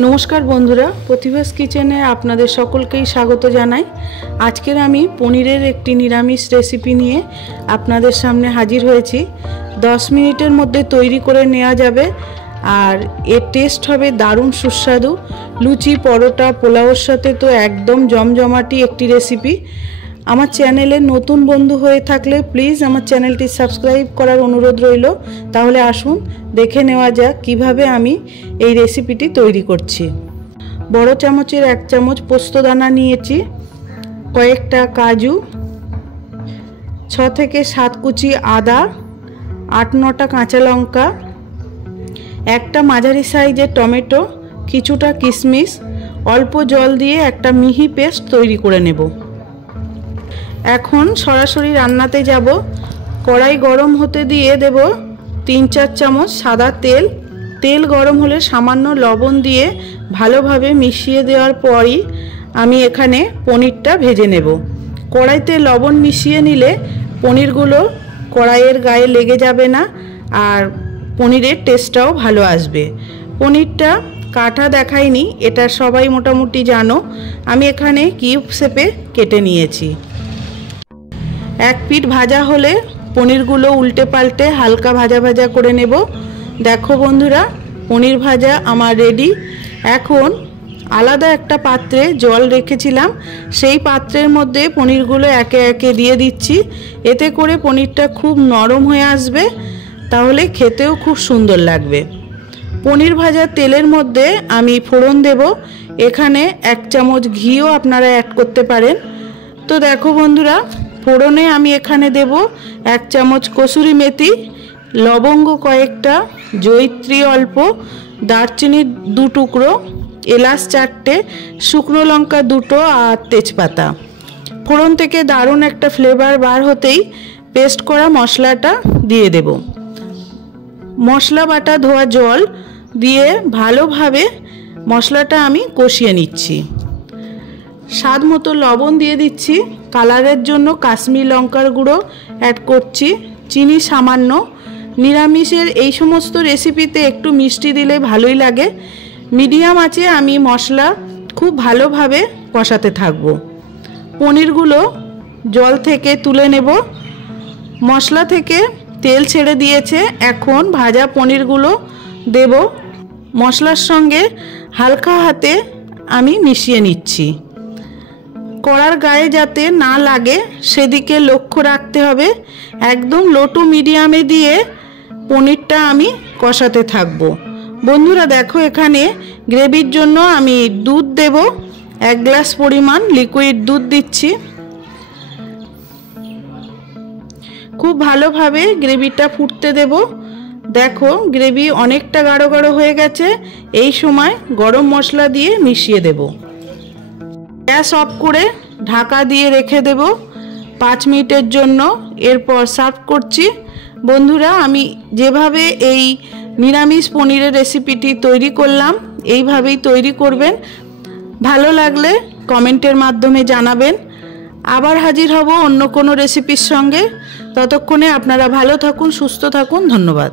नमस्कार बंधुरा प्रतिभास किचेने आपनादेर सकलकेई स्वागत जानाई। आजकेर आमी पनीरेर एकटी निरामिष रेसिपि निये आपनादेर सामने हाजिर हयेछि। 10 मिनिटेर मध्य तैरी करे नेওয়া যাবে और एर टेस्ट हबे दारुण सुस्वादु। लुचि परोटा पोलाओर साथे तो एकदम जमजमाटी एकटी रेसिपि। आमार चैनेले नतून बंधु हये थाकले प्लिज आमार चैनेलटी सबस्क्राइब करार अनुरोध रइल। ताहले आसुन देखे नेওয়া যাক किभाबे आमी এই রেসিপিটি তৈরি করছি। বড় চামচের 1 চামচ পোস্ত দানা নিয়েছি, কয়েকটা কাজু, 6 থেকে 7 কুচি আদা, 8-9টা কাঁচা লঙ্কা, একটা মাঝারি সাইজের টমেটো, কিছুটা কিশমিশ, অল্প জল দিয়ে একটা মিহি পেস্ট তৈরি করে নেব। এখন সরাসরি রান্নাতে যাব। কড়াই গরম হতে দিয়ে দেব 3-4 চামচ সাদা তেল। तेल गरम होले सामान्य लवण दिए भालोभाबे मिशिए देওয়ার পরই আমি এখানে পনিরটা ভেজে নেব। কড়াইতে লবণ মিশিয়ে নিলে পনিরগুলো কড়াইয়ের গায়ে লেগে যাবে না আর পনিরের টেস্টটাও ভালো আসবে। পনিরটা কাটা দেখাইনি, এটা সবাই মোটামুটি জানো। আমি এখানে কিউব শেপে কেটে নিয়েছি। এক পিঠ ভাজা হলে পনিরগুলো উল্টে পাল্টে হালকা ভাজা ভাজা করে নেব। देखो बंधुरा पनीर भाजा आमार रेडी। एखन आलादा एकटा पात्रे जल रेखेछिलाम, सेई पात्रेर मध्य पनीरगुलो एके एके दिए दिচ্ছি। एते करे पनीरटा खूब नरम हये आसबे, ताहले खेतेও खूब सुंदर लागबे। पनीर भाजा तेलेर मध्य आमी फोड़न देब। एखाने 1 चामच घिओ आपनारा ऐड करते पारेन। तो देखो बंधुरा फोड़ने आमी एखाने देब 1 चामच कसूरी मेथी, लवंग कयेकटा, जयित्री अल्प, दारचिनी 2 टुकरो, एलाच 4টে, शुकनो लंका 2টো और तेजपाता। फोड़न थेके दारुण एकटा फ्लेवर बार होतेई पेस्ट करा मशलाटा दिए देब। मशला बाटा धोया जल दिए भालोभाबे मशलाटा आमी कषिये निচ্ছি। स्वाद मतो लवण दिए दिচ্ছি। कालारेर जोन्नो काश्मीर लंकार गुঁড়ো ऐड करছি, चीनी सामान्य। निरामिषेर এই সমস্ত রেসিপিতে একটু মিষ্টি দিলে ভালোই লাগে। মিডিয়াম আছে আমি মশলা খুব ভালোভাবে কষাতে থাকব। পনিরগুলো জল থেকে তুলে নেব। মশলা থেকে তেল ছেড়ে দিয়েছে, এখন ভাজা পনিরগুলো দেব। মশলার সঙ্গে হালকা হাতে আমি মিশিয়ে নিচ্ছি। কড়ার গায়ে যাতে না লাগে সেদিকে লক্ষ্য রাখতে হবে। একদম লো টু মিডিয়ামে দিয়ে পনিরটা আমি কষাতে থাকবো। বন্ধুরা দেখো এখানে গ্রেভির জন্য আমি দুধ দেব। 1 গ্লাস পরিমাণ লিকুইড দুধ দিচ্ছি। খুব ভালোভাবে গ্রেভিটা ফুটতে দেব। দেখো গ্রেভি অনেকটা গাঢ় গাঢ় হয়ে গেছে। এই সময় গরম মশলা দিয়ে মিশিয়ে দেব। গ্যাস অফ করে ঢাকা দিয়ে রেখে দেব 5 মিনিটের জন্য। এরপর সার্ভ করছি। বন্ধুরা আমি যেভাবে এই নিরামিষ পনিরের রেসিপিটি তৈরি করলাম এইভাবেই তৈরি করবেন। ভালো লাগলে কমেন্টের মাধ্যমে জানাবেন। আবার হাজির হব অন্য কোনো রেসিপির সঙ্গে। ততক্ষণে আপনারা ভালো থাকুন, সুস্থ থাকুন। ধন্যবাদ।